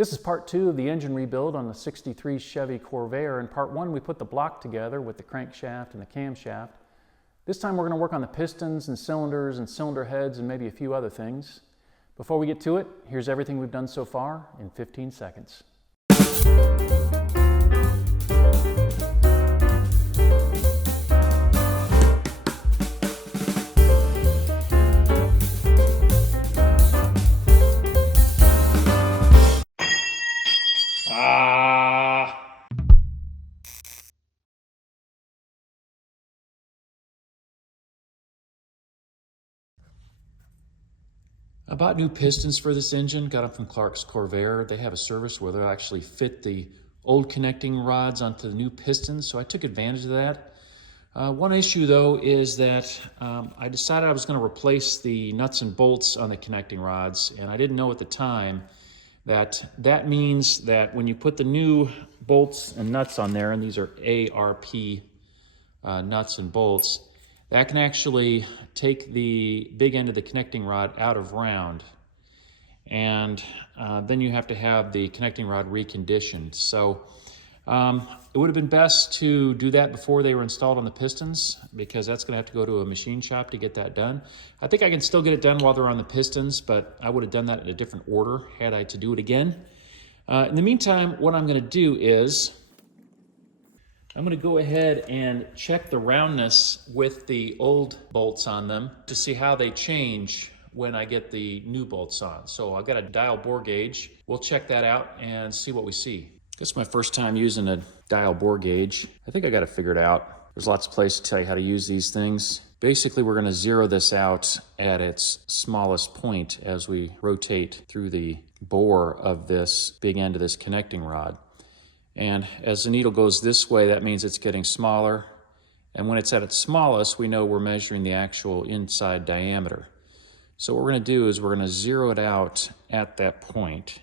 This is part 2 of the engine rebuild on the 63 Chevy Corvair. In part 1 we put the block together with the crankshaft and the camshaft. This time we're going to work on the pistons and cylinder heads and maybe a few other things. Before we get to it, here's everything we've done so far in 15 seconds. I bought new pistons for this engine, got them from Clark's Corvair. They have a service where they'll actually fit the old connecting rods onto the new pistons, so I took advantage of that. One issue though is that I decided I was going to replace the nuts and bolts on the connecting rods, and I didn't know at the time that that means that when you put the new bolts and nuts on there, and these are ARP nuts and bolts, that can actually take the big end of the connecting rod out of round, and then you have to have the connecting rod reconditioned. So it would have been best to do that before they were installed on the pistons, because that's going to have to go to a machine shop to get that done. I think I can still get it done while they're on the pistons, but I would have done that in a different order had I to do it again. In the meantime, what I'm going to do is I'm going to go ahead and check the roundness with the old bolts on them to see how they change when I get the new bolts on. So I've got a dial bore gauge. We'll check that out and see what we see. This is my first time using a dial bore gauge. I think I got it figured out. There's lots of places to tell you how to use these things. Basically, we're going to zero this out at its smallest point as we rotate through the bore of this big end of this connecting rod. And as the needle goes this way, that means it's getting smaller. And when it's at its smallest, we know we're measuring the actual inside diameter. So what we're going to do is we're going to zero it out at that point.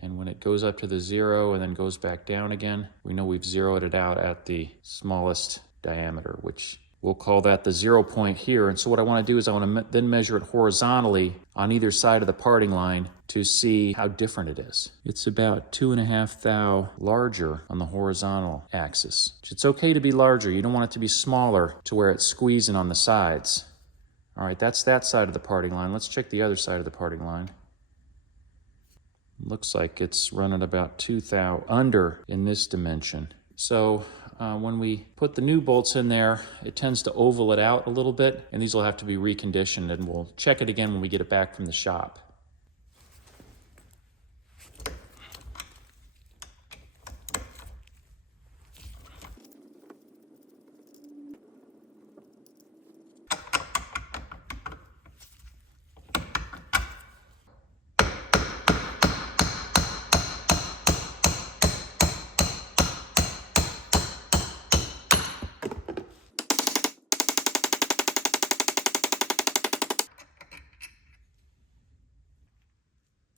And when it goes up to the zero and then goes back down again, we know we've zeroed it out at the smallest diameter, which we'll call that the 0 point here. And so what I want to do is I want to then measure it horizontally on either side of the parting line to see how different it is. It's about 2.5 thou larger on the horizontal axis. It's okay to be larger. You don't want it to be smaller to where it's squeezing on the sides. All right, that's that side of the parting line. Let's check the other side of the parting line. Looks like it's running about 2 thou under in this dimension. So when we put the new bolts in there, it tends to oval it out a little bit, and these will have to be reconditioned, and we'll check it again when we get it back from the shop.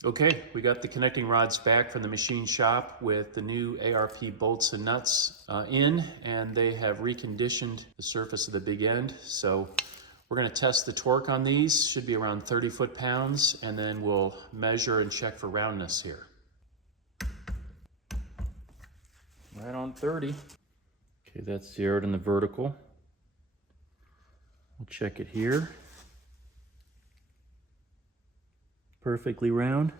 Okay, we got the connecting rods back from the machine shop with the new ARP bolts and nuts in, and they have reconditioned the surface of the big end. So we're going to test the torque on these. Should be around 30 foot-pounds, and then we'll measure and check for roundness here. Right on 30. Okay, that's zeroed in the vertical. We'll check it here. Perfectly round.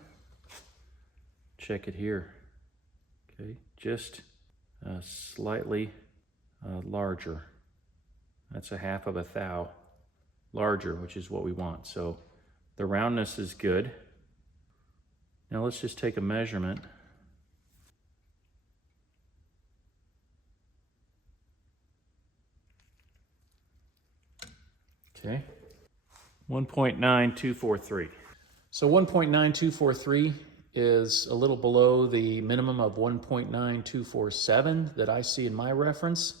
Check it here. Okay, just slightly larger. That's 1/2 thou larger, which is what we want. So the roundness is good. Now let's just take a measurement. Okay, 1.9243. So 1.9243 is a little below the minimum of 1.9247 that I see in my reference.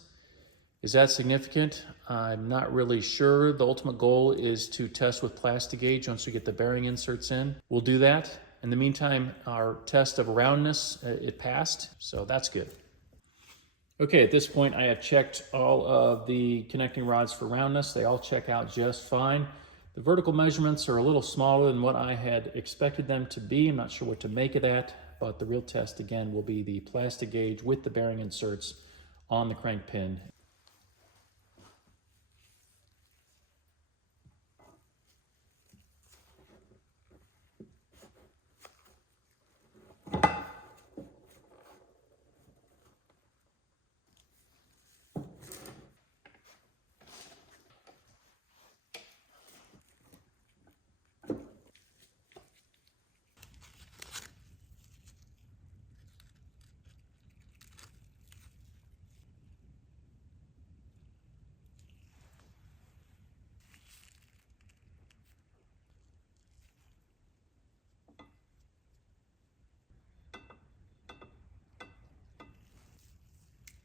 Is that significant? I'm not really sure. The ultimate goal is to test with plastigage once we get the bearing inserts in. We'll do that. In the meantime, our test of roundness, it passed, so that's good. Okay, at this point I have checked all of the connecting rods for roundness. They all check out just fine. The vertical measurements are a little smaller than what I had expected them to be. I'm not sure what to make of that. but the real test again will be the plastic gauge with the bearing inserts on the crank pin.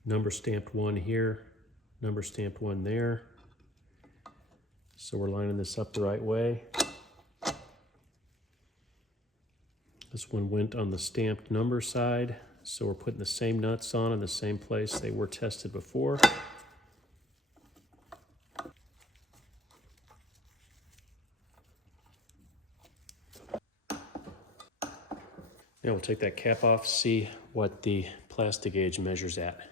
Number stamped one here, number stamped one there. So we're lining this up the right way. This one went on the stamped number side, so we're putting the same nuts on in the same place they were tested before. Now we'll take that cap off, see what the plastic gauge measures at.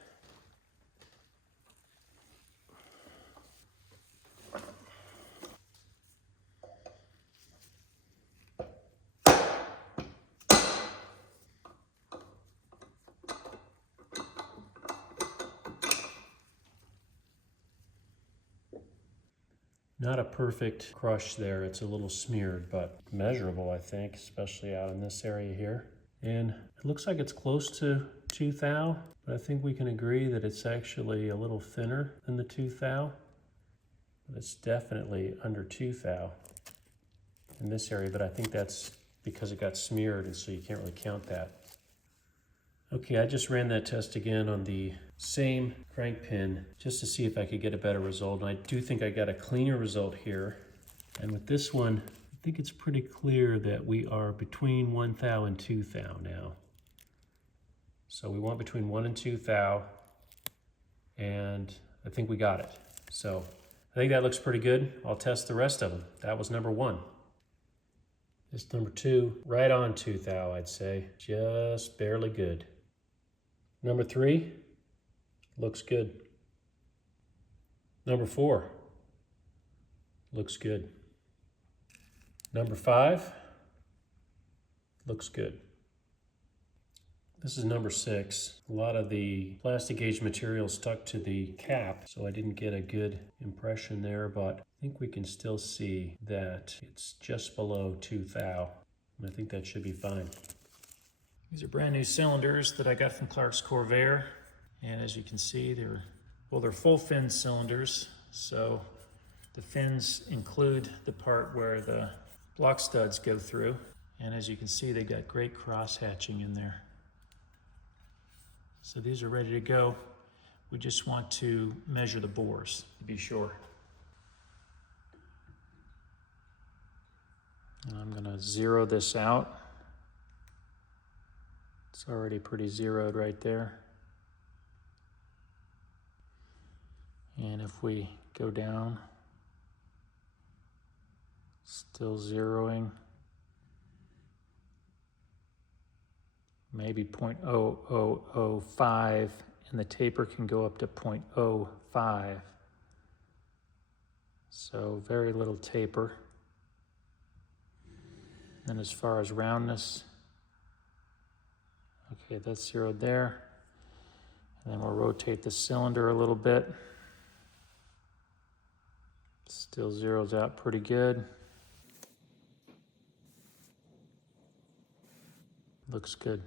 Not a perfect crush there, it's a little smeared, but measurable I think, especially out in this area here. And it looks like it's close to 2 thou, but I think we can agree that it's actually a little thinner than the 2 thou. But it's definitely under 2 thou in this area, but I think that's because it got smeared and so you can't really count that. Okay, I just ran that test again on the same crank pin just to see if I could get a better result. And I do think I got a cleaner result here. And with this one, I think it's pretty clear that we are between 1 thou and 2 thou now. So we want between 1 and 2 thou, and I think we got it. So I think that looks pretty good. I'll test the rest of them. That was number 1. This number 2, right on 2 thou, I'd say. Just barely good. Number 3, looks good. Number 4, looks good. Number 5, looks good. This is number 6. A lot of the plastic gauge material stuck to the cap, so I didn't get a good impression there, but I think we can still see that it's just below 2 thou, and I think that should be fine. These are brand new cylinders that I got from Clark's Corvair, and as you can see, they're full fin cylinders, so the fins include the part where the block studs go through, and as you can see, they got great cross hatching in there. So these are ready to go. We just want to measure the bores to be sure. And I'm going to zero this out. It's already pretty zeroed right there. And if we go down, still zeroing. Maybe 0.0005, and the taper can go up to 0.05. So very little taper. And as far as roundness, okay, that's zeroed there. And then we'll rotate the cylinder a little bit. Still zeroes out pretty good. Looks good.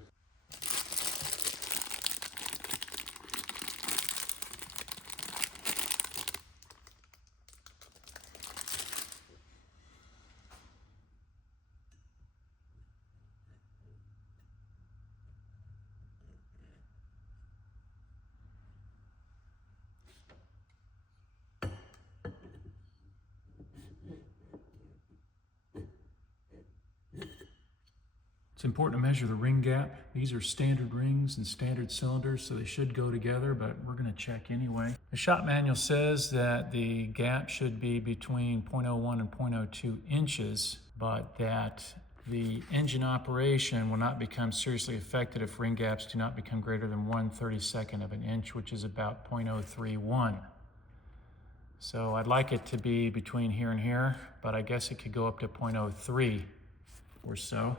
It's important to measure the ring gap. These are standard rings and standard cylinders, so they should go together, but we're going to check anyway. The shop manual says that the gap should be between 0.01 and 0.02 inches, but that The engine operation will not become seriously affected if ring gaps do not become greater than 1/32 of an inch, which is about 0.031. So I'd like it to be between here and here, but I guess it could go up to 0.03 or so.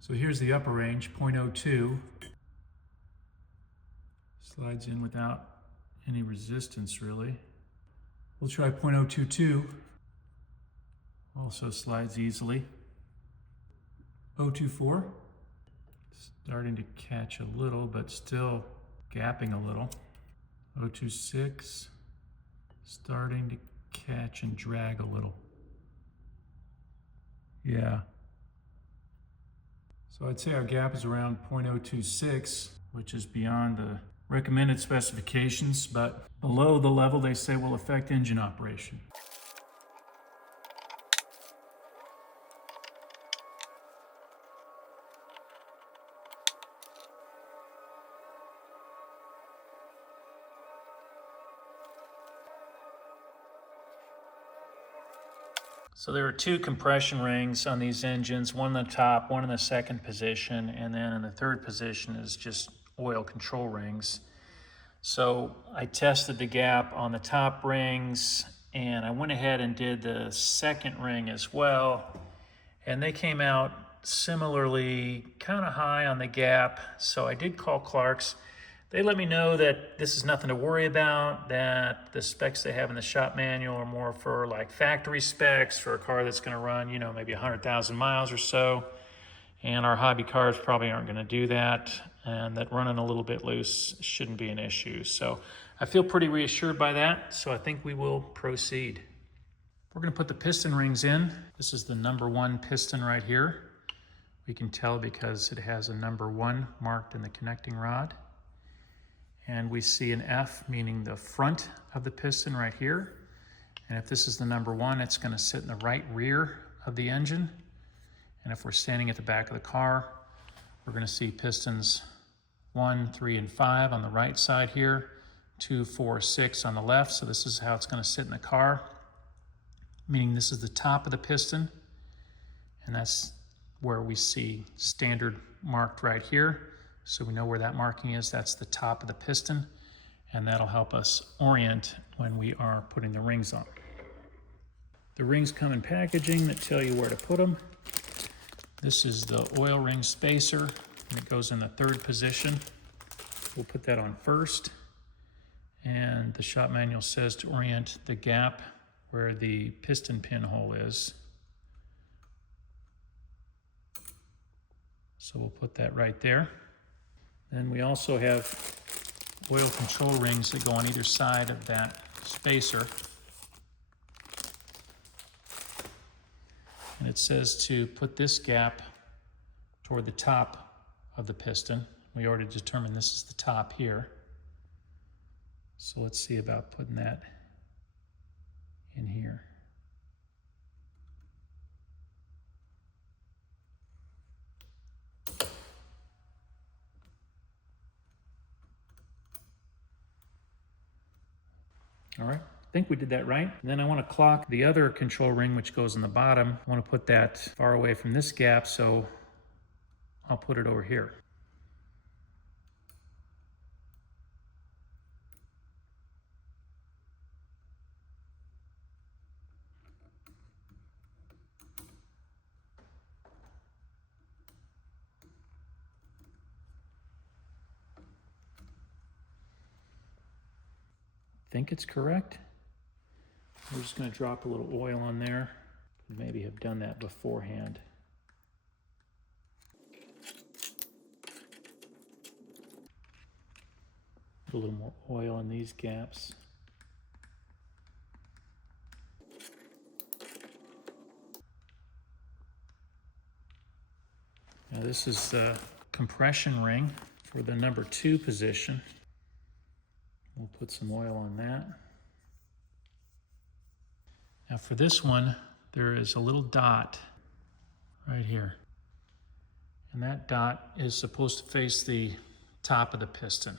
So here's the upper range, 0.02. Slides in without any resistance really. We'll try 0.022. Also slides easily. 0.024. Starting to catch a little, but still gapping a little. 0.026. Starting to catch and drag a little. Yeah. So I'd say our gap is around 0.026, which is beyond the recommended specifications, but below the level they say will affect engine operation. So there are two compression rings on these engines, one in the top, one in the second position, and then in the third position is just oil control rings. So I tested the gap on the top rings, and I went ahead and did the second ring as well, and they came out similarly kind of high on the gap. So I did call Clark's. They let me know that this is nothing to worry about, that the specs they have in the shop manual are more for like factory specs for a car that's going to run, you know, maybe 100,000 miles or so. And our hobby cars probably aren't going to do that, and that running a little bit loose shouldn't be an issue. So I feel pretty reassured by that, so I think we will proceed. We're going to put the piston rings in. This is the number 1 piston right here. We can tell because it has a number 1 marked in the connecting rod. And we see an F, meaning the front of the piston right here. And if this is the number 1, it's going to sit in the right rear of the engine. And if we're standing at the back of the car, we're going to see pistons 1, 3, and 5 on the right side here, 2, 4, 6 on the left. So this is how it's going to sit in the car, meaning this is the top of the piston. And that's where we see standard marked right here. So we know where that marking is. That's the top of the piston, and that'll help us orient when we are putting the rings on. The rings come in packaging that tell you where to put them. This is the oil ring spacer, and it goes in the 3rd position. We'll put that on first, and the shop manual says to orient the gap where the piston pinhole is. So we'll put that right there. Then we also have oil control rings that go on either side of that spacer. And it says to put this gap toward the top of the piston. We already determined this is the top here. So let's see about putting that in here. All right, I think we did that right. And then I want to clock the other control ring, which goes in the bottom. I want to put that far away from this gap, so I'll put it over here. Think it's correct. We're just going to drop a little oil on there. Maybe have done that beforehand. Put a little more oil in these gaps. Now this is the compression ring for the number 2 position. We'll put some oil on that. Now for this one, there is a little dot right here. And that dot is supposed to face the top of the piston.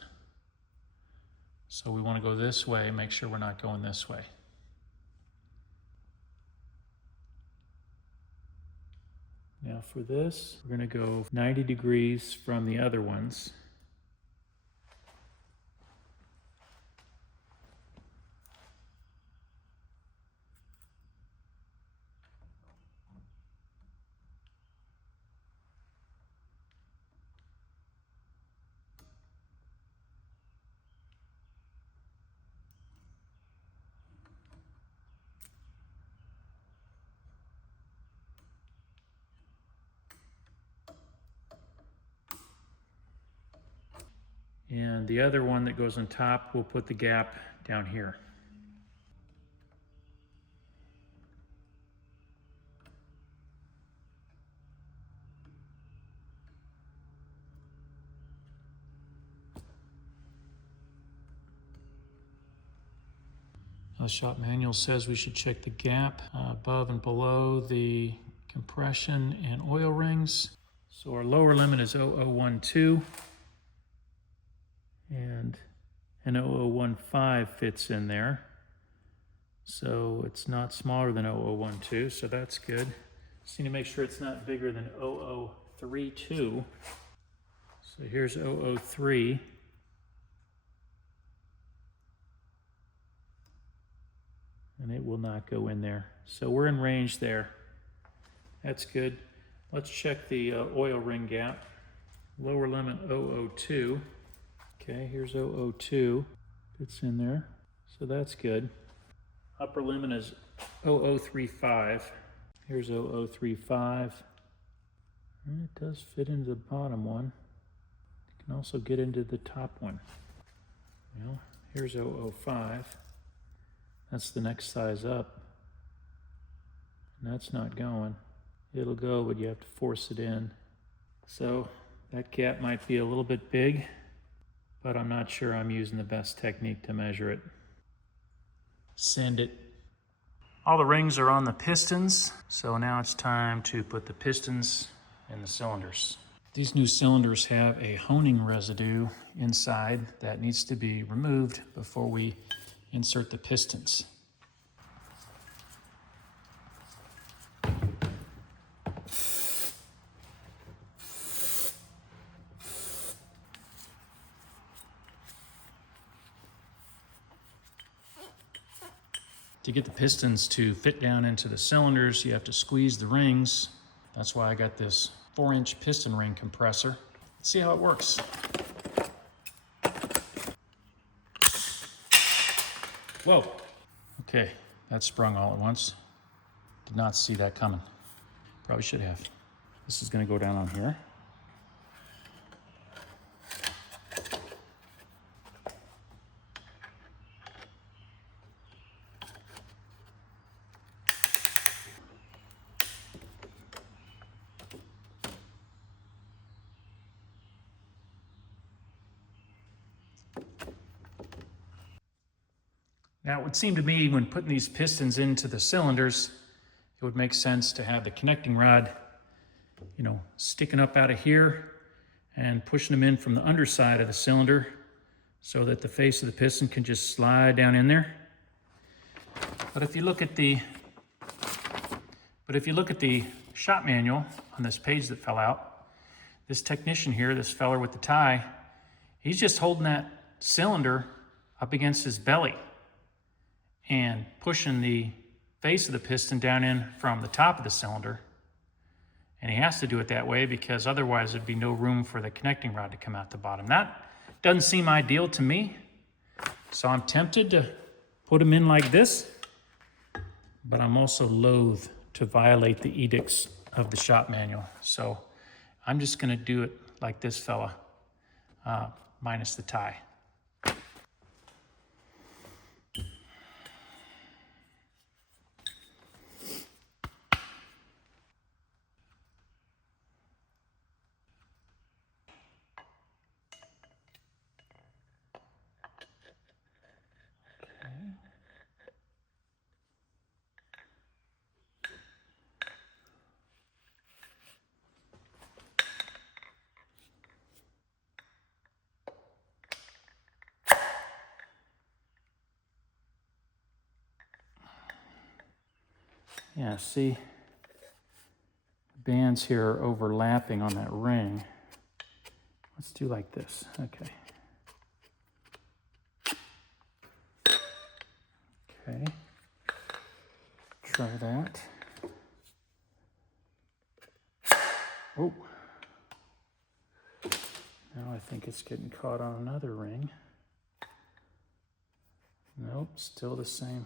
So we want to go this way, make sure we're not going this way. Now for this, we're going to go 90 degrees from the other ones. And the other one that goes on top, we'll put the gap down here. The shop manual says we should check the gap above and below the compression and oil rings. So our lower limit is 0012. And an 0015 fits in there. So it's not smaller than 0012, so that's good. Just need to make sure it's not bigger than 0032. So here's 003. And it will not go in there. So we're in range there. That's good. Let's check the oil ring gap. Lower limit 002. Okay, here's 002. Fits in there. So that's good. Upper limit is 0035. Here's 0035. And it does fit into the bottom one. You can also get into the top one. Well, here's 005. That's the next size up. And that's not going. It'll go, but you have to force it in. So that gap might be a little bit big, but I'm not sure I'm using the best technique to measure it. Send it. All the rings are on the pistons, so now it's time to put the pistons in the cylinders. These new cylinders have a honing residue inside that needs to be removed before we insert the pistons. To get the pistons to fit down into the cylinders, you have to squeeze the rings. That's why I got this 4-inch piston ring compressor. Let's see how it works. Whoa. Okay, that sprung all at once. Did not see that coming. Probably should have. This is going to go down on here. Now, it would seem to me when putting these pistons into the cylinders, it would make sense to have the connecting rod, sticking up out of here and pushing them in from the underside of the cylinder so that the face of the piston can just slide down in there. But if you look at the shop manual on this page that fell out, this technician here, this feller with the tie, he's just holding that cylinder up against his belly and pushing the face of the piston down in from the top of the cylinder. And he has to do it that way because otherwise there'd be no room for the connecting rod to come out the bottom. That doesn't seem ideal to me. So I'm tempted to put them in like this, but I'm also loath to violate the edicts of the shop manual. So I'm just gonna do it like this fella, minus the tie. Yeah, see, bands here are overlapping on that ring. Let's do like this. Okay. Okay. Try that. Oh. Now I think it's getting caught on another ring. Nope, still the same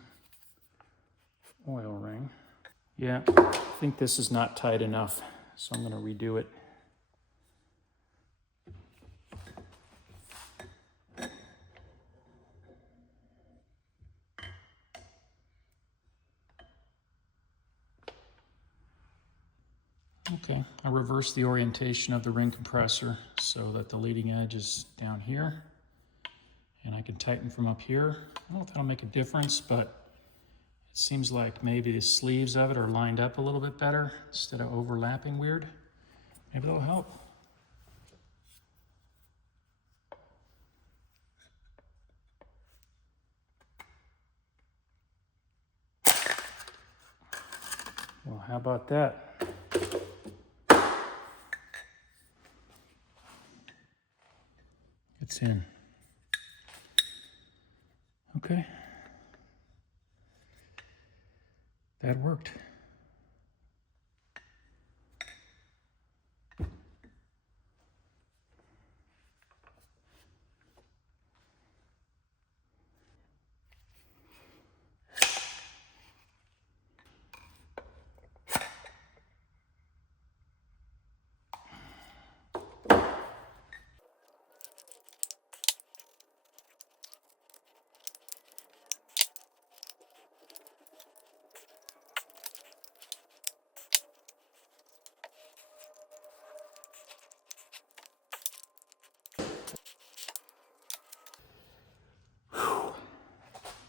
oil ring. Yeah, I think this is not tight enough, so I'm going to redo it. Okay, I reversed the orientation of the ring compressor so that the leading edge is down here, and I can tighten from up here. I don't know if that'll make a difference, but it seems like maybe the sleeves of it are lined up a little bit better instead of overlapping weird. Maybe that'll help. Well, how about that? It's in. Okay. That worked.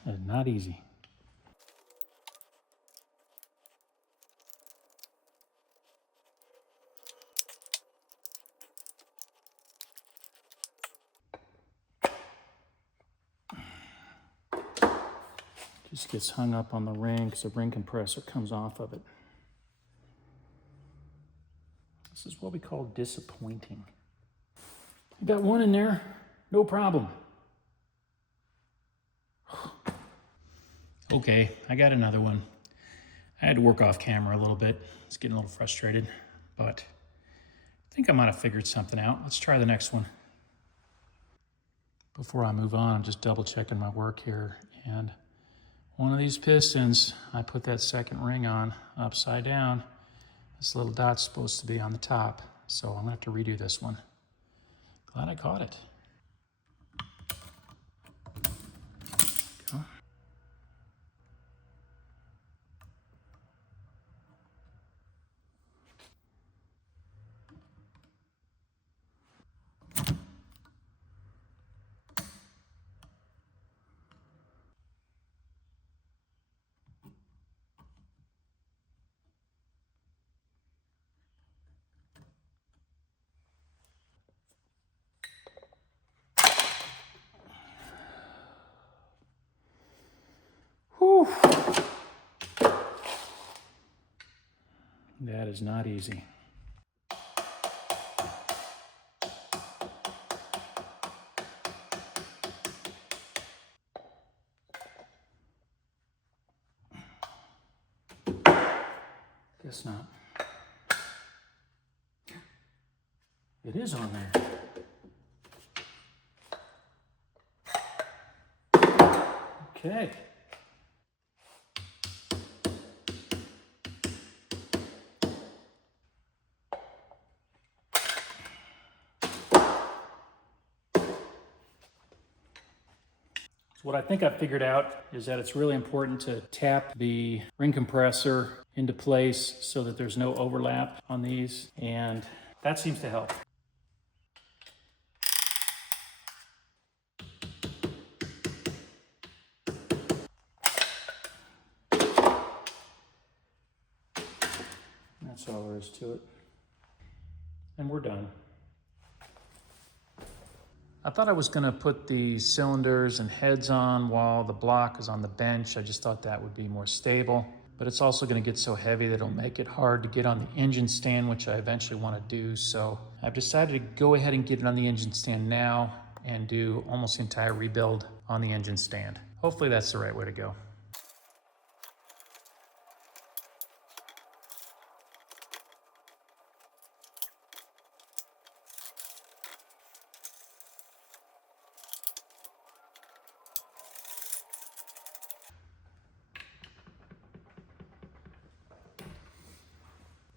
That's not easy. Just gets hung up on the ring because the ring compressor comes off of it. This is what we call disappointing. You got one in there, no problem. Okay, I got another one. I had to work off camera a little bit. It's getting a little frustrated, but I think I might have figured something out. Let's try the next one. Before I move on, I'm just double checking my work here. And one of these pistons, I put that second ring on upside down. This little dot's supposed to be on the top, so I'm gonna have to redo this one. Glad I caught it. Go. Whew. That is not easy. Guess not. It is on there. Okay. What I think I've figured out is that it's really important to tap the ring compressor into place so that there's no overlap on these, and that seems to help. That's all there is to it. And we're done. I thought I was going to put the cylinders and heads on while the block is on the bench. I just thought that would be more stable. but it's also going to get so heavy that it'll make it hard to get on the engine stand, which I eventually want to do. So I've decided to go ahead and get it on the engine stand now and do almost the entire rebuild on the engine stand. Hopefully that's the right way to go.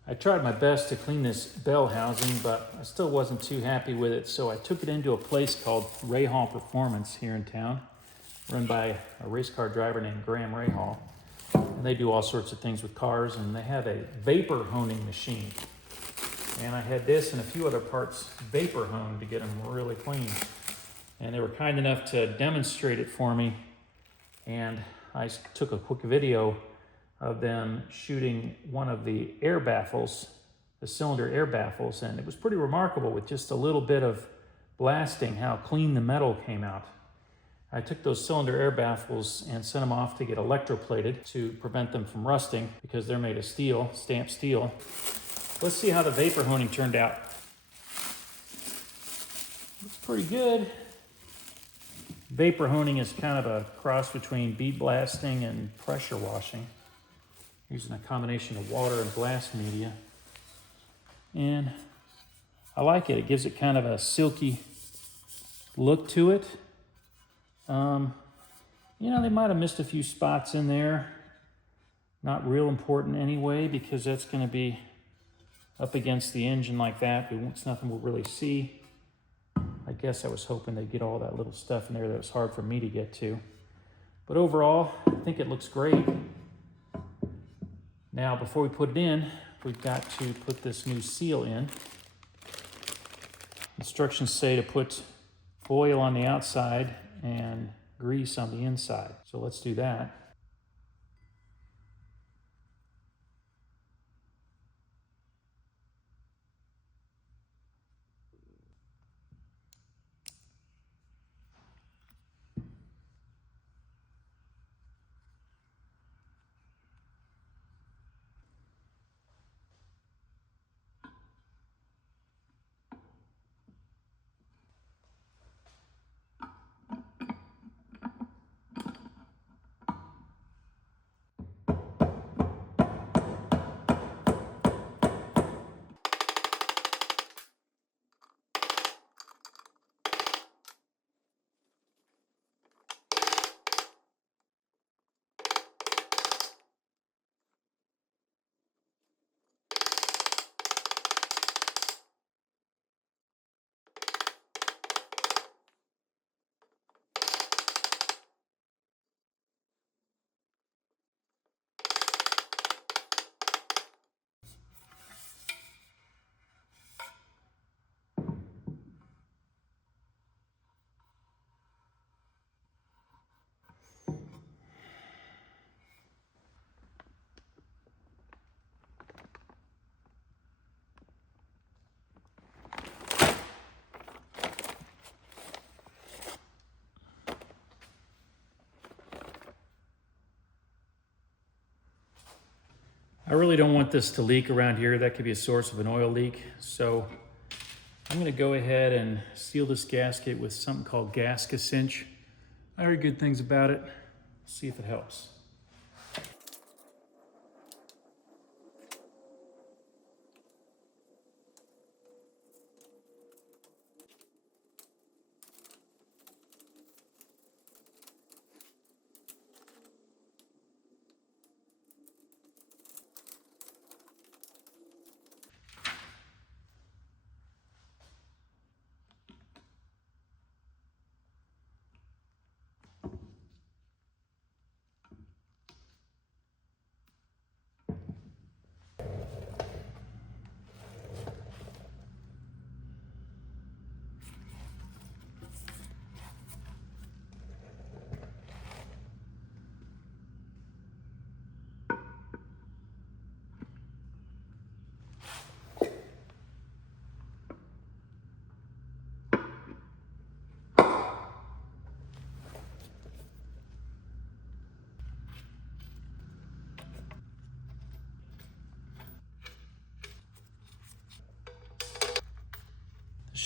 I tried my best to clean this bell housing, but I still wasn't too happy with it, so I took it into a place called Rahal Performance here in town, run by a race car driver named Graham Rahal. And they do all sorts of things with cars, and they have a vapor honing machine. And I had this and a few other parts vapor honed to get them really clean. And they were kind enough to demonstrate it for me, and I took a quick video of them shooting one of the air baffles, the cylinder air baffles, and it was pretty remarkable with just a little bit of blasting how clean the metal came out. I took those cylinder air baffles and sent them off to get electroplated to prevent them from rusting because they're made of steel, stamped steel. Let's see how the vapor honing turned out. Looks pretty good. Vapor honing is kind of a cross between bead blasting and pressure washing, using a combination of water and blast media. And I like it. It gives it kind of a silky look to it. You know, they might have missed a few spots in there. Not real important anyway, because that's going to be up against the engine like that. It's nothing we'll really see. I guess I was hoping they'd get all that little stuff in there that was hard for me to get to. But overall, I think it looks great. Now, before we put it in, we've got to put this new seal in. Instructions say to put oil on the outside and grease on the inside. So let's do that. I really don't want this to leak around here. That could be a source of an oil leak. So I'm going to go ahead and seal this gasket with something called gasket cinch. I heard good things about it. See if it helps.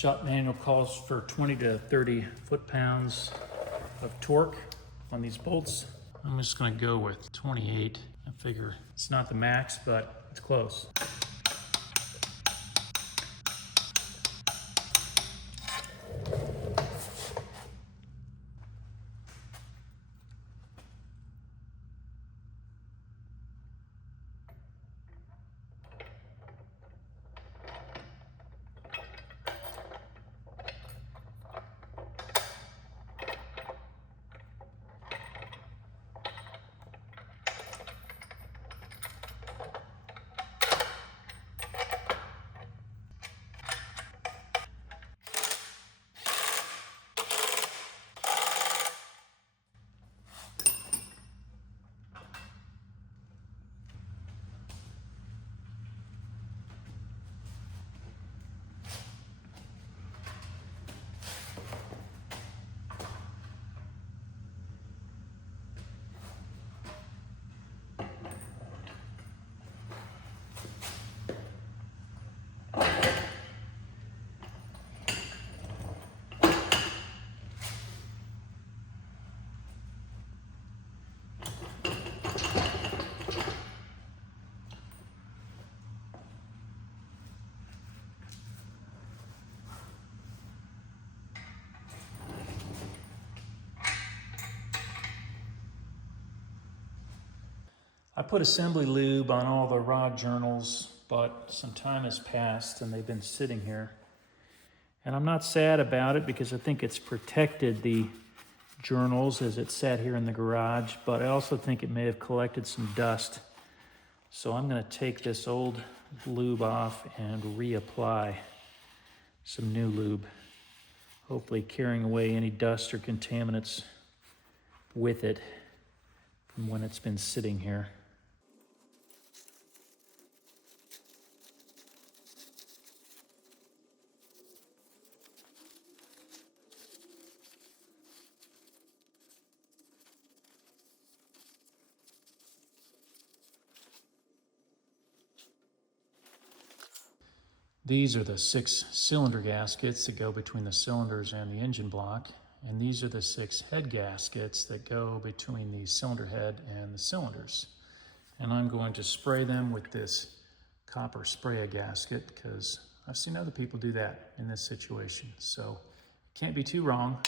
Shop manual calls for 20 to 30 foot-pounds of torque on these bolts. I'm just gonna go with 28. I figure it's not the max, but it's close. I put assembly lube on all the rod journals, but some time has passed and they've been sitting here. And I'm not sad about it because I think it's protected the journals as it sat here in the garage, but I also think it may have collected some dust. So I'm gonna take this old lube off and reapply some new lube, hopefully carrying away any dust or contaminants with it from when it's been sitting here. These are the 6 cylinder gaskets that go between the cylinders and the engine block. And these are the 6 head gaskets that go between the cylinder head and the cylinders. And I'm going to spray them with this copper spray a gasket because I've seen other people do that in this situation. So can't be too wrong.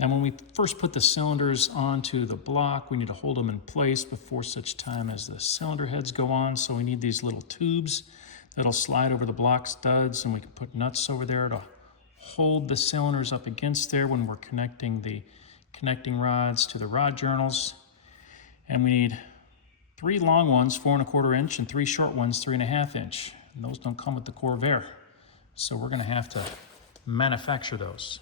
And when we first put the cylinders onto the block, we need to hold them in place before such time as the cylinder heads go on. So we need these little tubes that'll slide over the block studs, and we can put nuts over there to hold the cylinders up against there when we're connecting the connecting rods to the rod journals. And we need 3 long ones, 4 1/4 inch, and 3 short ones, 3 1/2 inch. And those don't come with the Corvair. So we're gonna have to manufacture those.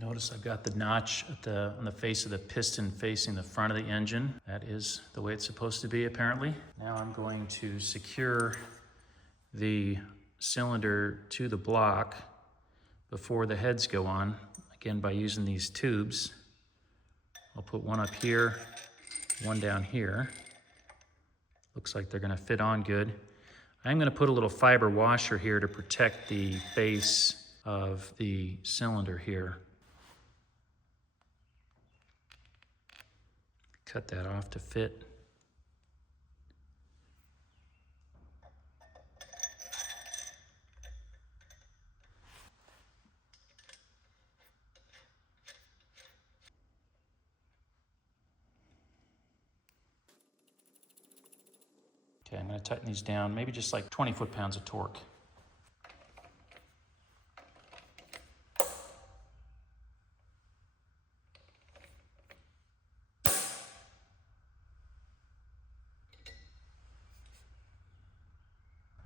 Notice I've got the notch on the face of the piston facing the front of the engine. That is the way it's supposed to be, apparently. Now I'm going to secure the cylinder to the block before the heads go on, again by using these tubes. I'll put one up here, one down here. Looks like they're gonna fit on good. I'm gonna put a little fiber washer here to protect the base of the cylinder here. Cut that off to fit. Okay, I'm going to tighten these down, maybe just like 20 foot-pounds of torque.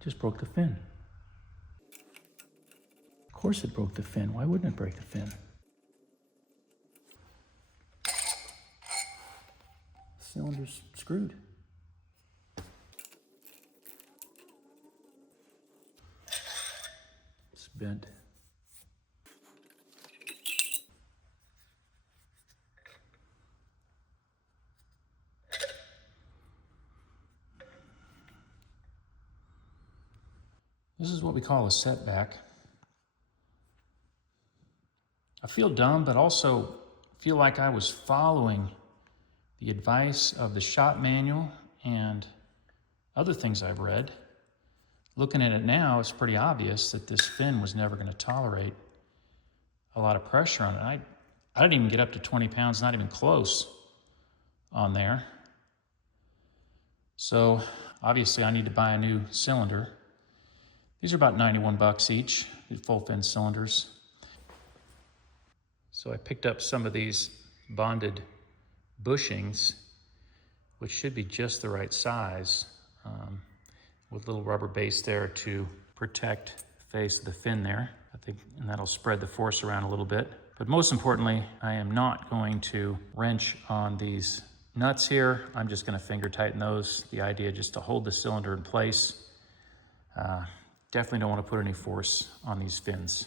Just broke the fin. Of course it broke the fin. Why wouldn't it break the fin? The cylinder's screwed. It's bent. This is what we call a setback. I feel dumb, but also feel like I was following the advice of the shop manual and other things I've read. Looking at it now, it's pretty obvious that this fin was never going to tolerate a lot of pressure on it. I didn't even get up to 20 pounds, not even close on there. So obviously I need to buy a new cylinder. These are about 91 bucks each, these full fin cylinders. So I picked up some of these bonded bushings, which should be just the right size, with a little rubber base there to protect the face of the fin there. I think, and that'll spread the force around a little bit. But most importantly, I am not going to wrench on these nuts here. I'm just gonna finger tighten those. The idea just to hold the cylinder in place. Definitely don't want to put any force on these fins.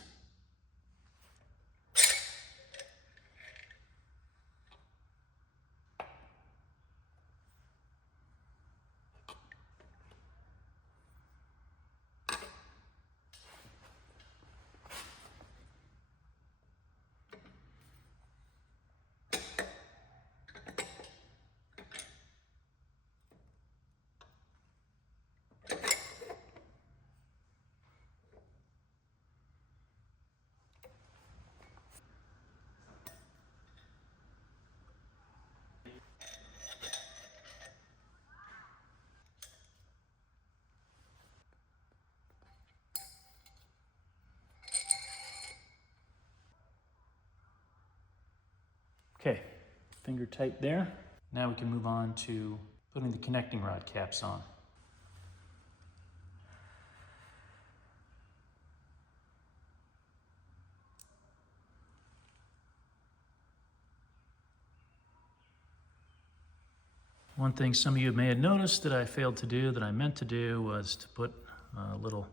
Okay, finger tight there. Now we can move on to putting the connecting rod caps on. One thing some of you may have noticed that I failed to do, that I meant to do, was to put little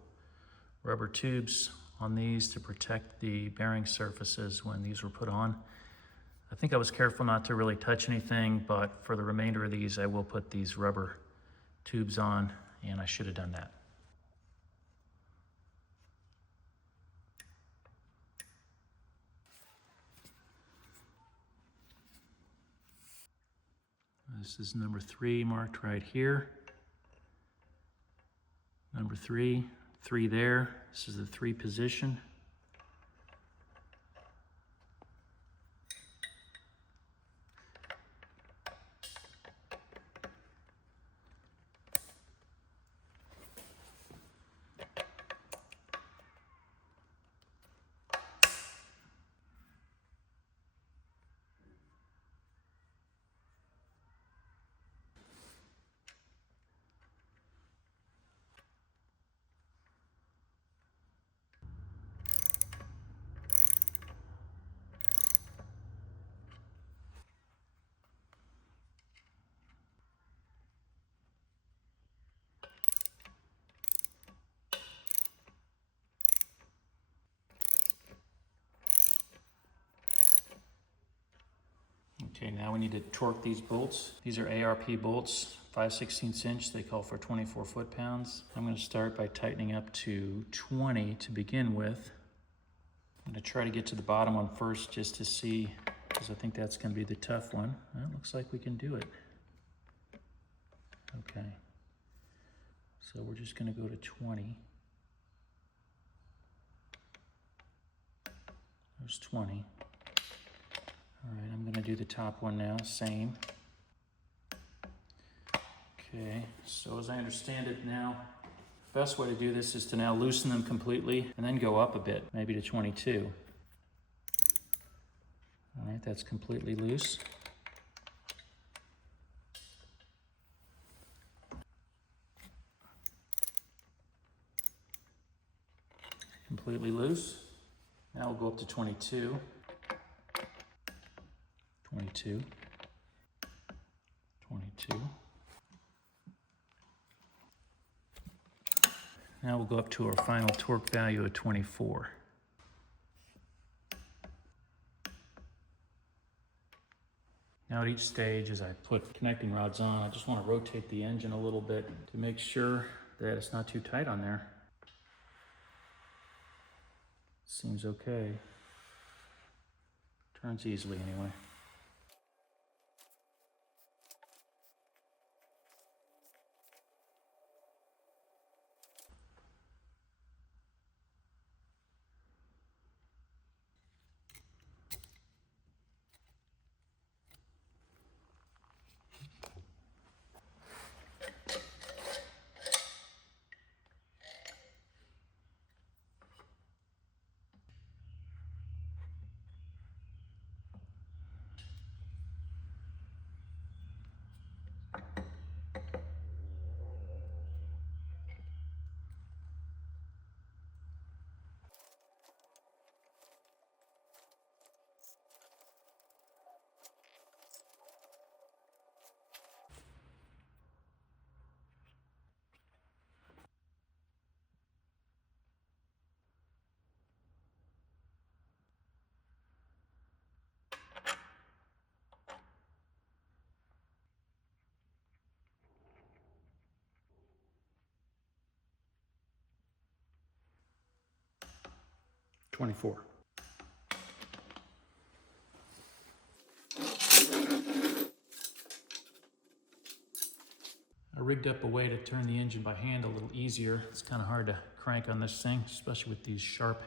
rubber tubes on these to protect the bearing surfaces when these were put on. I think I was careful not to really touch anything, but for the remainder of these, I will put these rubber tubes on, and I should have done that. This is number 3 marked right here. Number 3, 3 there. This is the 3 position. Okay, now we need to torque these bolts. These are ARP bolts, 5/16 inch. They call for 24 foot-pounds. I'm going to start by tightening up to 20 to begin with. I'm going to try to get to the bottom one first just to see, because I think that's going to be the tough one. Well, it looks like we can do it. Okay, so we're just going to go to 20. There's 20. All right, I'm gonna do the top one now, same. Okay, so as I understand it now, the best way to do this is to now loosen them completely and then go up a bit, maybe to 22. All right, that's completely loose. Completely loose. Now we'll go up to 22. 22. 22. Now we'll go up to our final torque value of 24. Now at each stage, as I put connecting rods on, I just want to rotate the engine a little bit to make sure that it's not too tight on there. Seems okay. Turns easily anyway. $24. I rigged up a way to turn the engine by hand a little easier. It's kind of hard to crank on this thing, especially with these sharp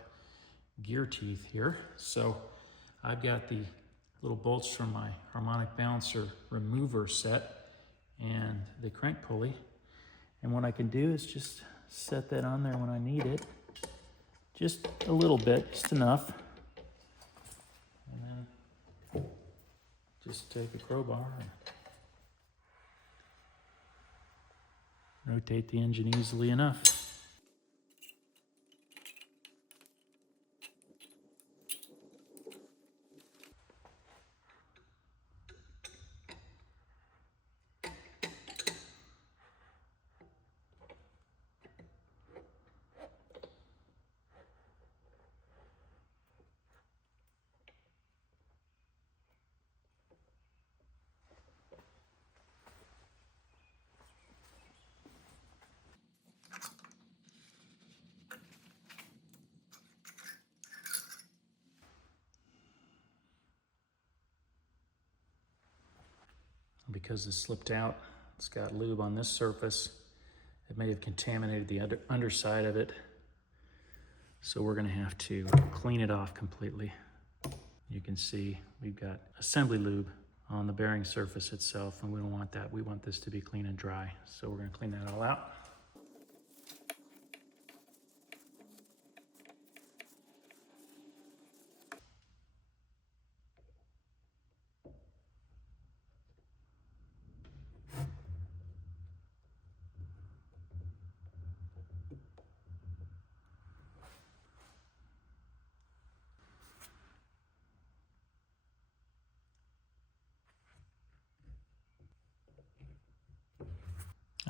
gear teeth here. So I've got the little bolts from my harmonic balancer remover set and the crank pulley. And what I can do is just set that on there when I need it. Just a little bit, just enough. And then just take a crowbar and rotate the engine easily enough. Because this slipped out, it's got lube on this surface. It may have contaminated the underside of it. So we're gonna have to clean it off completely. You can see we've got assembly lube on the bearing surface itself, and we don't want that. We want this to be clean and dry. So we're gonna clean that all out.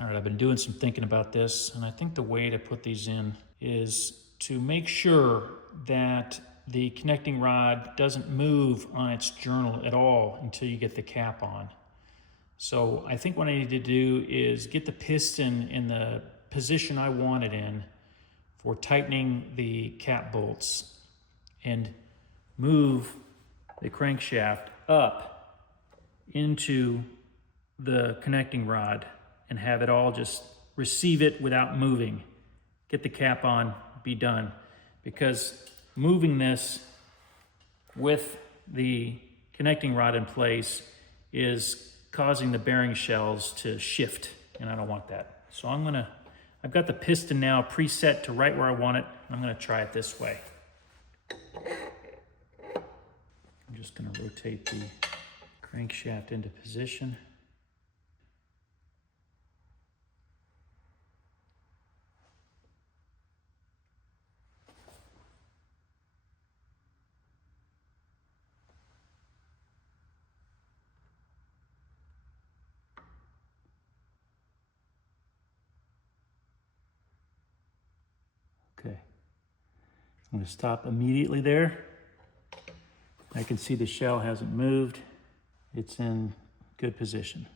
All right, I've been doing some thinking about this, and I think the way to put these in is to make sure that the connecting rod doesn't move on its journal at all until you get the cap on. So I think what I need to do is get the piston in the position I want it in for tightening the cap bolts and move the crankshaft up into the connecting rod and have it all just receive it without moving. Get the cap on, be done. Because moving this with the connecting rod in place is causing the bearing shells to shift, and I don't want that. So I've got the piston now preset to right where I want it. I'm gonna try it this way. I'm just gonna rotate the crankshaft into position. Okay, I'm going to stop immediately there. I can see the shell hasn't moved. It's in good position.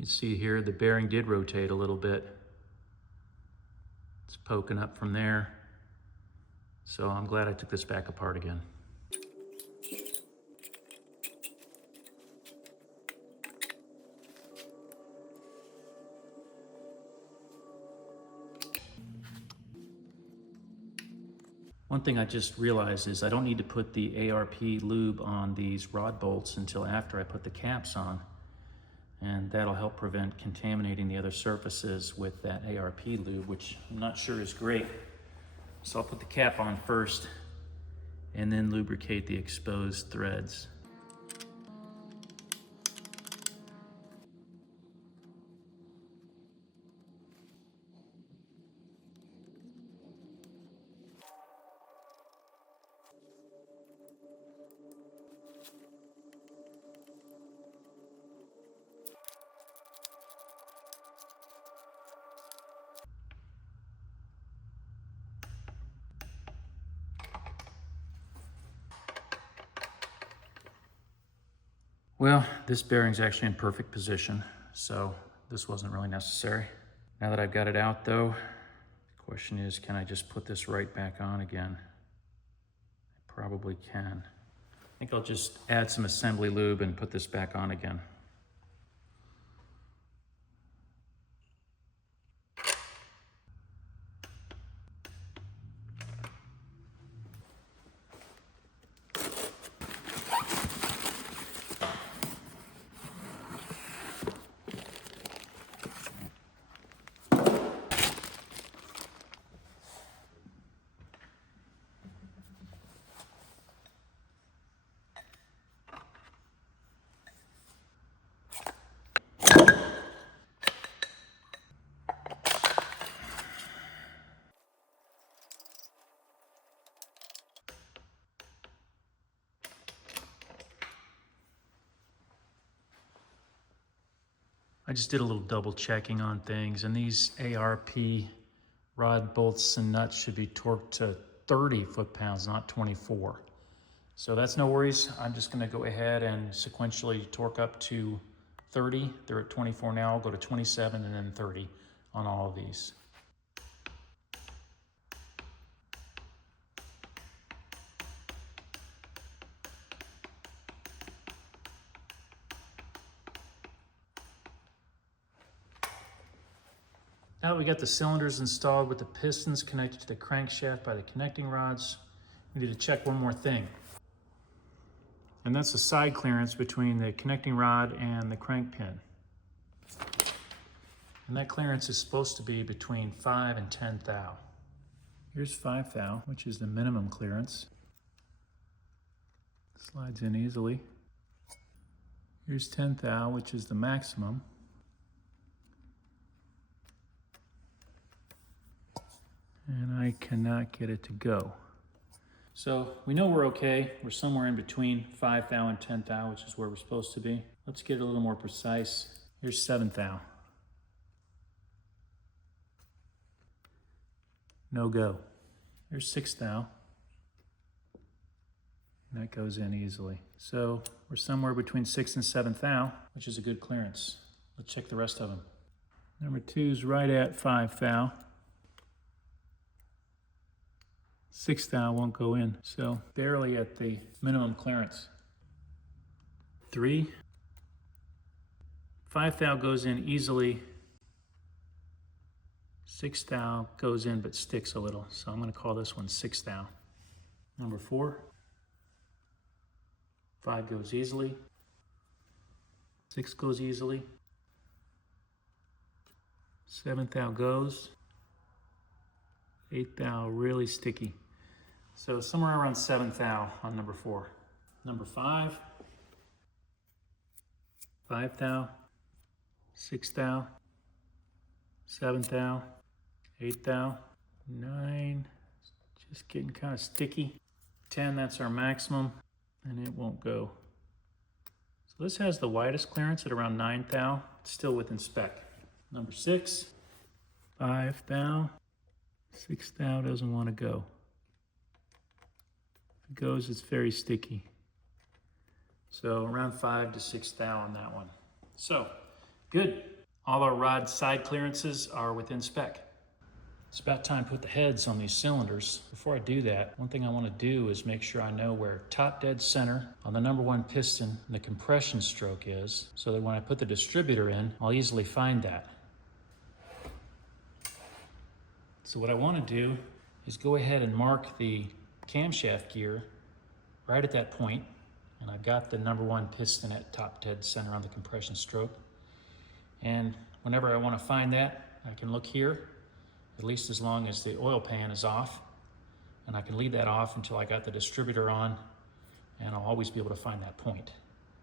You can see here the bearing did rotate a little bit. It's poking up from there. So I'm glad I took this back apart again. One thing I just realized is I don't need to put the ARP lube on these rod bolts until after I put the caps on. And that'll help prevent contaminating the other surfaces with that ARP lube, which I'm not sure is great. So I'll put the cap on first and then lubricate the exposed threads. Well, this bearing's actually in perfect position, so this wasn't really necessary. Now that I've got it out though, the question is, can I just put this right back on again? I probably can. I think I'll just add some assembly lube and put this back on again. I just did a little double checking on things, and these ARP rod bolts and nuts should be torqued to 30 foot-pounds, not 24. So that's no worries. I'm just gonna go ahead and sequentially torque up to 30. They're at 24 now. I'll go to 27 and then 30 on all of these. Now that we got the cylinders installed with the pistons connected to the crankshaft by the connecting rods, we need to check one more thing. And that's the side clearance between the connecting rod and the crank pin. And that clearance is supposed to be between 5 and 10 thou. Here's 5 thou, which is the minimum clearance. Slides in easily. Here's 10 thou, which is the maximum. And I cannot get it to go. So we know we're okay. We're somewhere in between 5 thou and 10 thou, which is where we're supposed to be. Let's get a little more precise. Here's 7 thou. No go. Here's 6 thou. And that goes in easily. So we're somewhere between 6 and 7 thou, which is a good clearance. Let's check the rest of them. Number 2 is right at 5 thou. 6 thou won't go in, so barely at the minimum clearance. 3, 5 thou goes in easily. 6 thou goes in but sticks a little, so I'm going to call this one 6 thou. Number 4, 5 goes easily. 6 goes easily. 7 thou goes. 8 thou really sticky. So somewhere around 7 thou on number 4. Number 5, 5 thou, 6 thou, 7 thou, 8 thou, 9, just getting kind of sticky. 10, that's our maximum, and it won't go. So this has the widest clearance at around 9 thou, it's still within spec. Number 6, 5 thou, 6 thou doesn't want to go. If it goes, it's very sticky. So around 5 to 6 thou on that one. So, good. All our rod side clearances are within spec. It's about time to put the heads on these cylinders. Before I do that, one thing I want to do is make sure I know where top dead center on the number 1 piston and the compression stroke is, so that when I put the distributor in, I'll easily find that. So what I want to do is go ahead and mark the camshaft gear right at that point, and I've got the number 1 piston at top dead center on the compression stroke. And whenever I want to find that, I can look here, at least as long as the oil pan is off, and I can leave that off until I got the distributor on, and I'll always be able to find that point.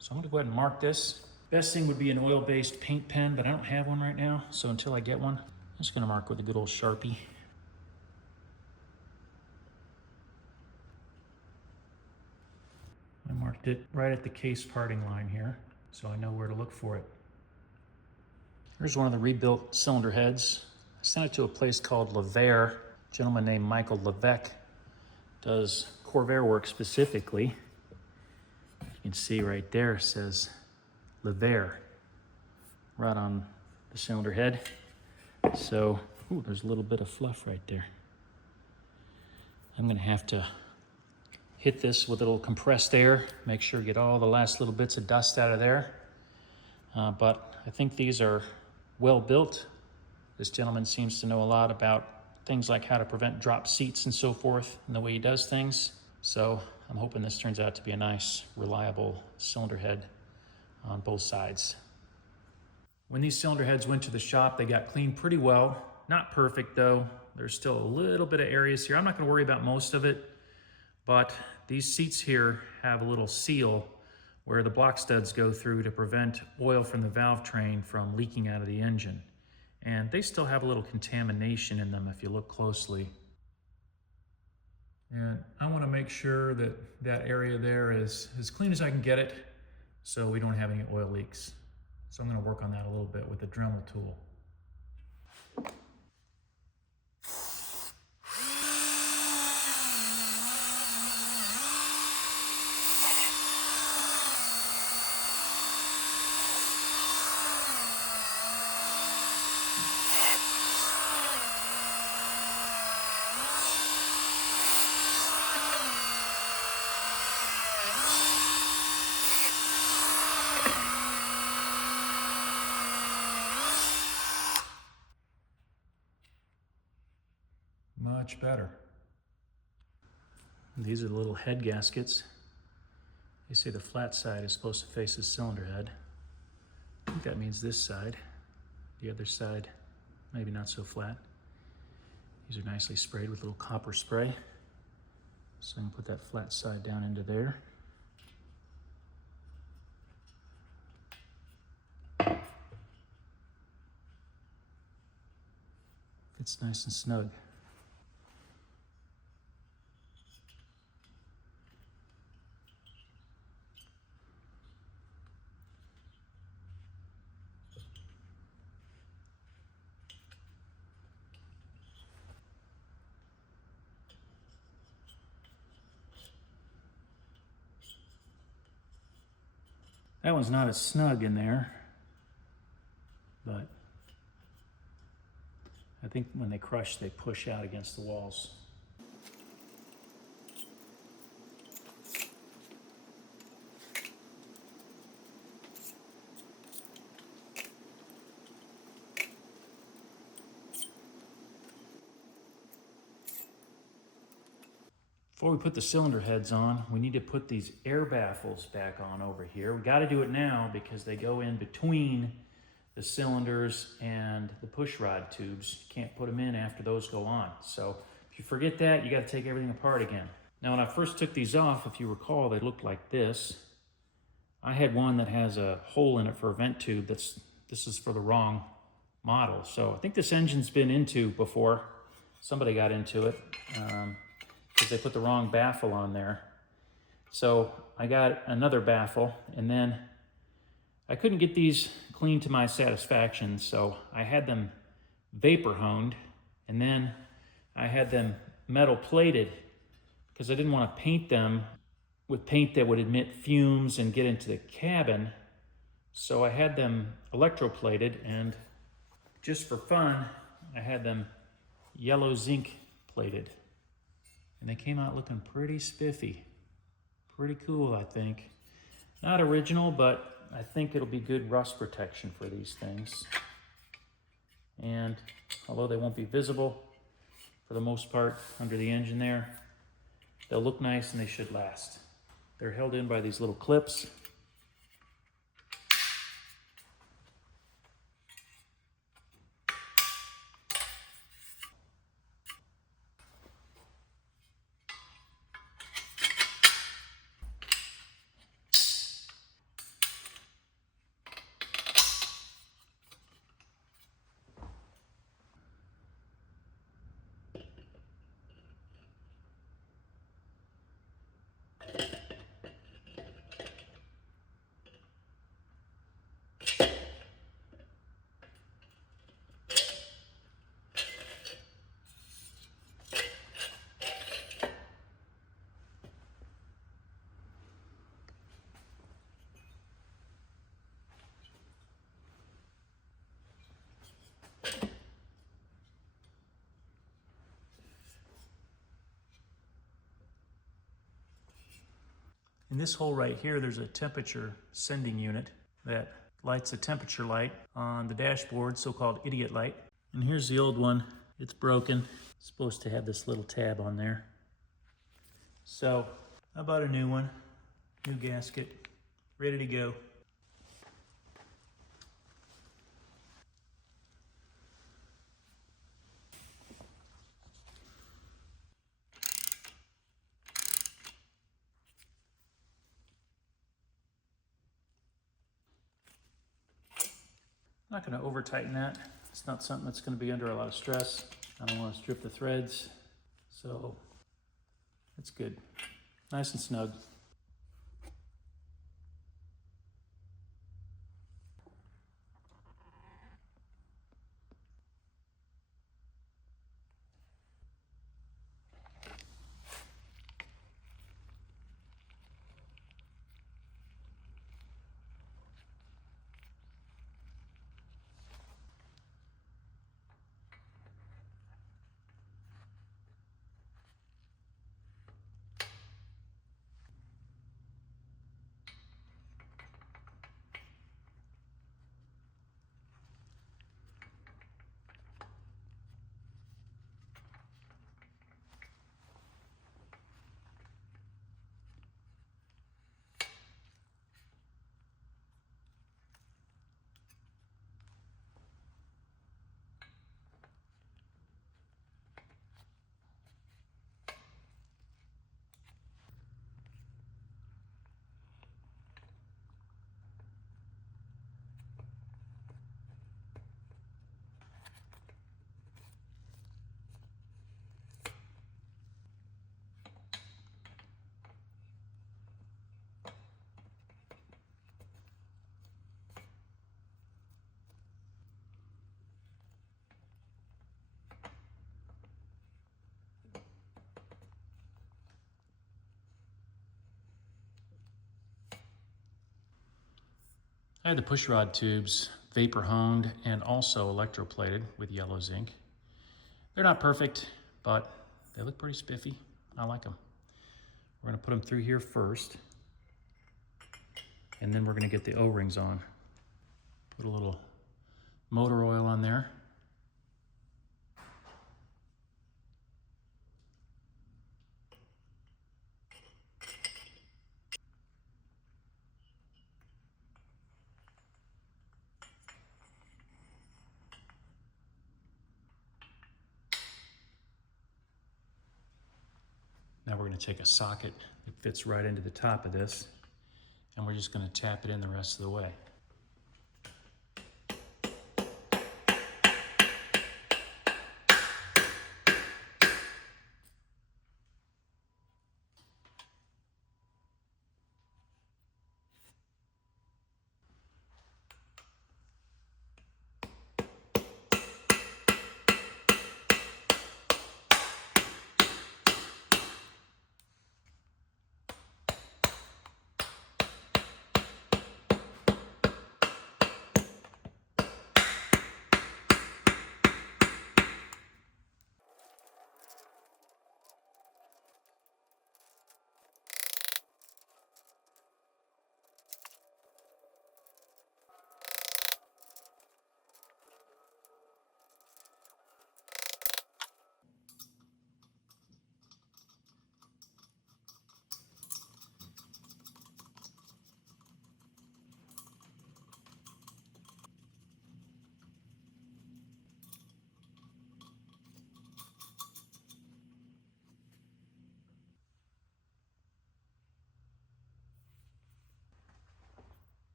So I'm going to go ahead and mark this. Best thing would be an oil-based paint pen, but I don't have one right now, so until I get one, I'm just going to mark with a good old Sharpie. I marked it right at the case parting line here, so I know where to look for it. Here's one of the rebuilt cylinder heads. I sent it to a place called Corvair. A gentleman named Michael Levesque does Corvair work specifically. You can see right there it says Lever right on the cylinder head. So, ooh, there's a little bit of fluff right there. I'm gonna have to hit this with a little compressed air, make sure to get all the last little bits of dust out of there. But I think these are well built. This gentleman seems to know a lot about things like how to prevent drop seats and so forth and the way he does things. So I'm hoping this turns out to be a nice, reliable cylinder head on both sides. When these cylinder heads went to the shop, they got cleaned pretty well. Not perfect though. There's still a little bit of areas here. I'm not gonna worry about most of it, but these seats here have a little seal where the block studs go through to prevent oil from the valve train from leaking out of the engine. And they still have a little contamination in them if you look closely. And I want to make sure that that area there is as clean as I can get it so we don't have any oil leaks. So I'm going to work on that a little bit with the Dremel tool. Much better. These are the little head gaskets. You see the flat side is supposed to face the cylinder head. I think that means this side. The other side, maybe not so flat. These are nicely sprayed with a little copper spray. So I can put that flat side down into there. It's nice and snug. That one's not as snug in there, but I think when they crush, they push out against the walls. Before we put the cylinder heads on, we need to put these air baffles back on over here. We got to do it now because they go in between the cylinders and the push rod tubes. You can't put them in after those go on. So if you forget that, you got to take everything apart again. Now, when I first took these off, if you recall, they looked like this. I had one that has a hole in it for a vent tube. This is for the wrong model. So I think this engine's been into before. Somebody got into it. Because they put the wrong baffle on there. So I got another baffle, and then I couldn't get these clean to my satisfaction, so I had them vapor honed, and then I had them metal plated because I didn't want to paint them with paint that would emit fumes and get into the cabin. So I had them electroplated, and just for fun, I had them yellow zinc plated. And they came out looking pretty spiffy. Pretty cool, I think. Not original, but I think it'll be good rust protection for these things. And although they won't be visible for the most part under the engine there, they'll look nice and they should last. They're held in by these little clips. In this hole right here, there's a temperature sending unit that lights a temperature light on the dashboard, so-called idiot light. And here's the old one. It's broken. It's supposed to have this little tab on there. So I bought a new one, new gasket, ready to go. I'm not going to over tighten that. It's not something that's going to be under a lot of stress. I don't want to strip the threads, so it's good. Nice and snug. I had the push rod tubes vapor honed and also electroplated with yellow zinc. They're not perfect, but they look pretty spiffy. I like them. We're gonna put them through here first, and then we're gonna get the O-rings on. Put a little motor oil on there. Now we're going to take a socket that fits right into the top of this, and we're just going to tap it in the rest of the way.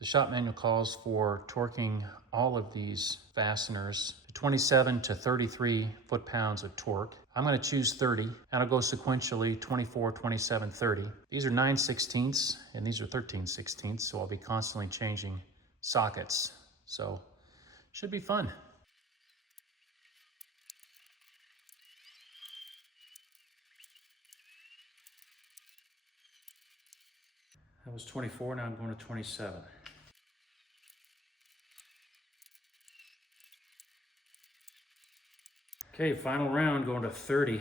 The shop manual calls for torquing all of these fasteners to 27 to 33 foot-pounds of torque. I'm going to choose 30, and I'll go sequentially 24, 27, 30. These are 9/16 and these are 13/16, so I'll be constantly changing sockets. So, should be fun. That was 24, now I'm going to 27. Okay, final round, going to 30.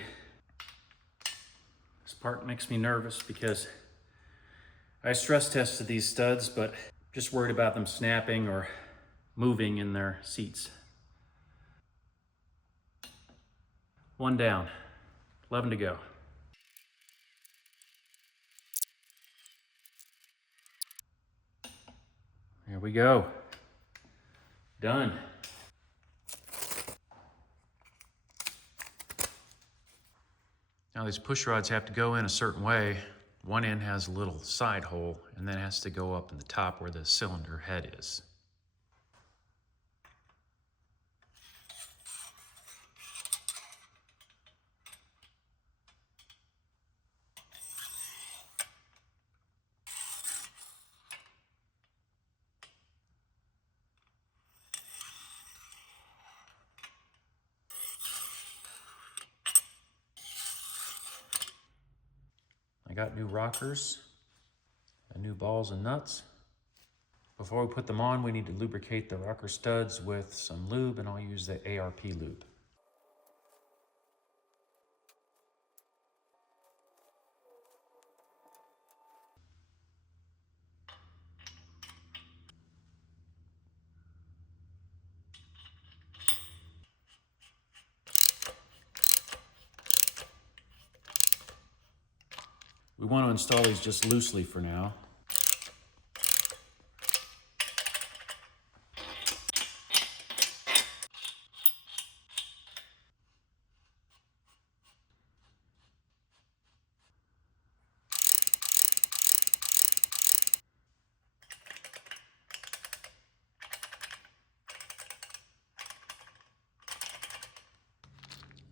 This part makes me nervous because I stress tested these studs, but just worried about them snapping or moving in their seats. 1 down, 11 to go. Here we go. Done. Now these push rods have to go in a certain way. One end has a little side hole and then it has to go up in the top where the cylinder head is. I got new rockers and new balls and nuts. Before we put them on, we need to lubricate the rocker studs with some lube, and I'll use the ARP lube. We want to install these just loosely for now.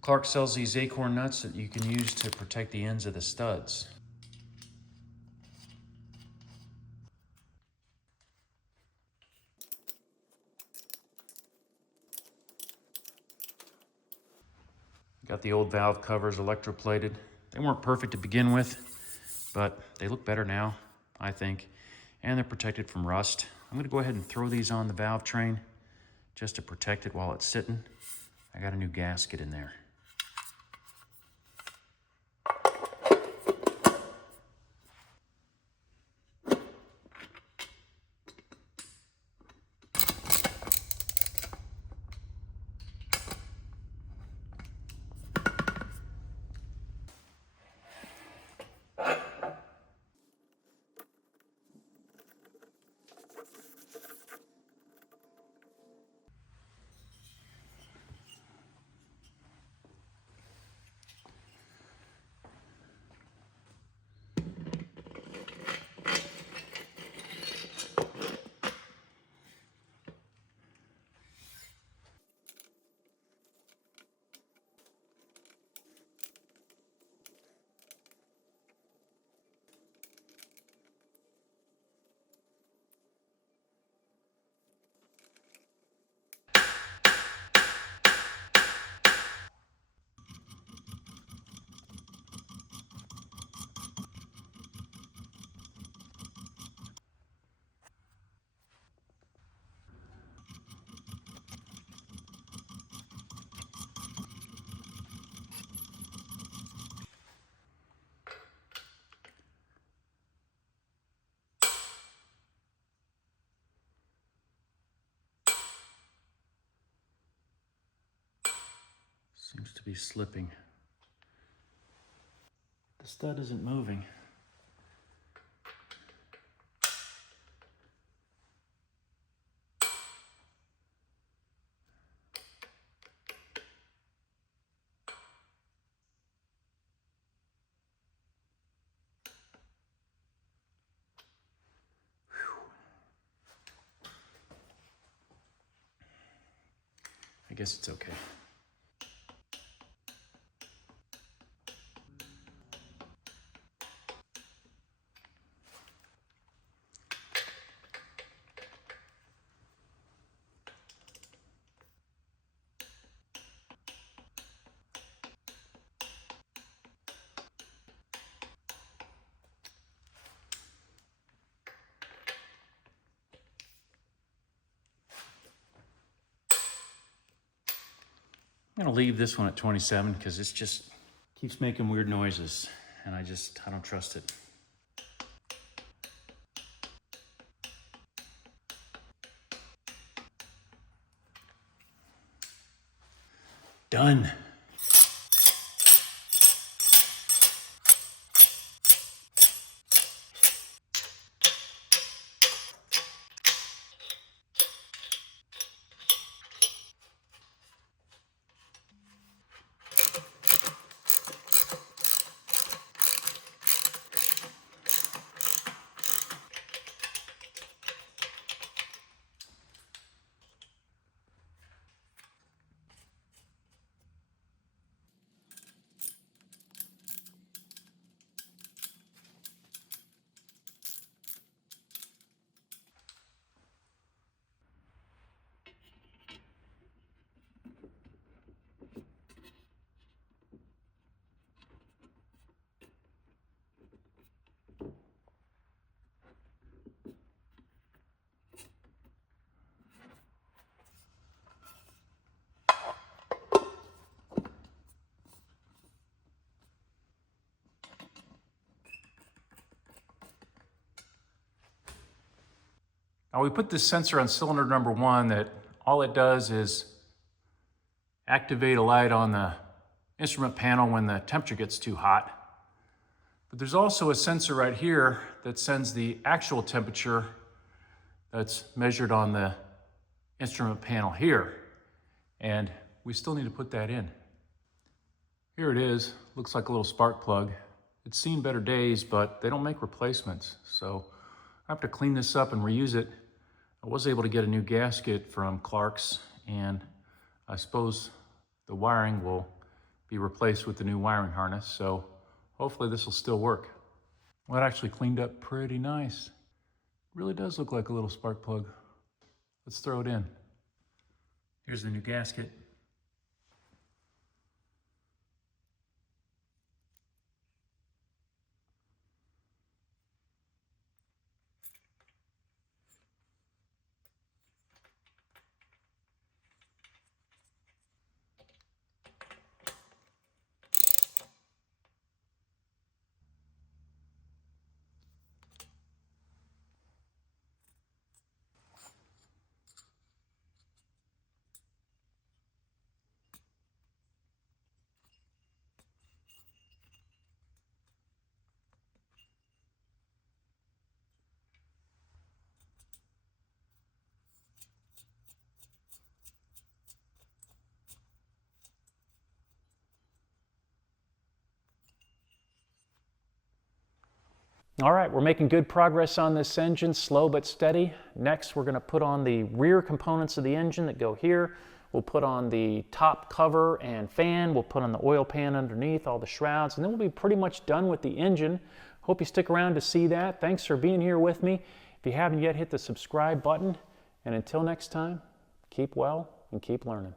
Clark sells these acorn nuts that you can use to protect the ends of the studs. Got the old valve covers electroplated. They weren't perfect to begin with, but they look better now, I think, and they're protected from rust. I'm gonna go ahead and throw these on the valve train just to protect it while it's sitting. I got a new gasket in there. Seems to be slipping. The stud isn't moving. guess it's okay. I'm gonna leave this one at 27 because it's just keeps making weird noises and I don't trust it. Done. Now we put this sensor on cylinder number 1 that all it does is activate a light on the instrument panel when the temperature gets too hot. But there's also a sensor right here that sends the actual temperature that's measured on the instrument panel here. And we still need to put that in. Here it is, looks like a little spark plug. It's seen better days, but they don't make replacements. So I have to clean this up and reuse it. I was able to get a new gasket from Clark's, and I suppose the wiring will be replaced with the new wiring harness, so hopefully this will still work. Well, it actually cleaned up pretty nice. It really does look like a little spark plug. Let's throw it in. Here's the new gasket. All right, we're making good progress on this engine, slow but steady. Next, we're going to put on the rear components of the engine that go here. We'll put on the top cover and fan. We'll put on the oil pan underneath, all the shrouds, and then we'll be pretty much done with the engine. Hope you stick around to see that. Thanks for being here with me. If you haven't yet, hit the subscribe button. And until next time, keep well and keep learning.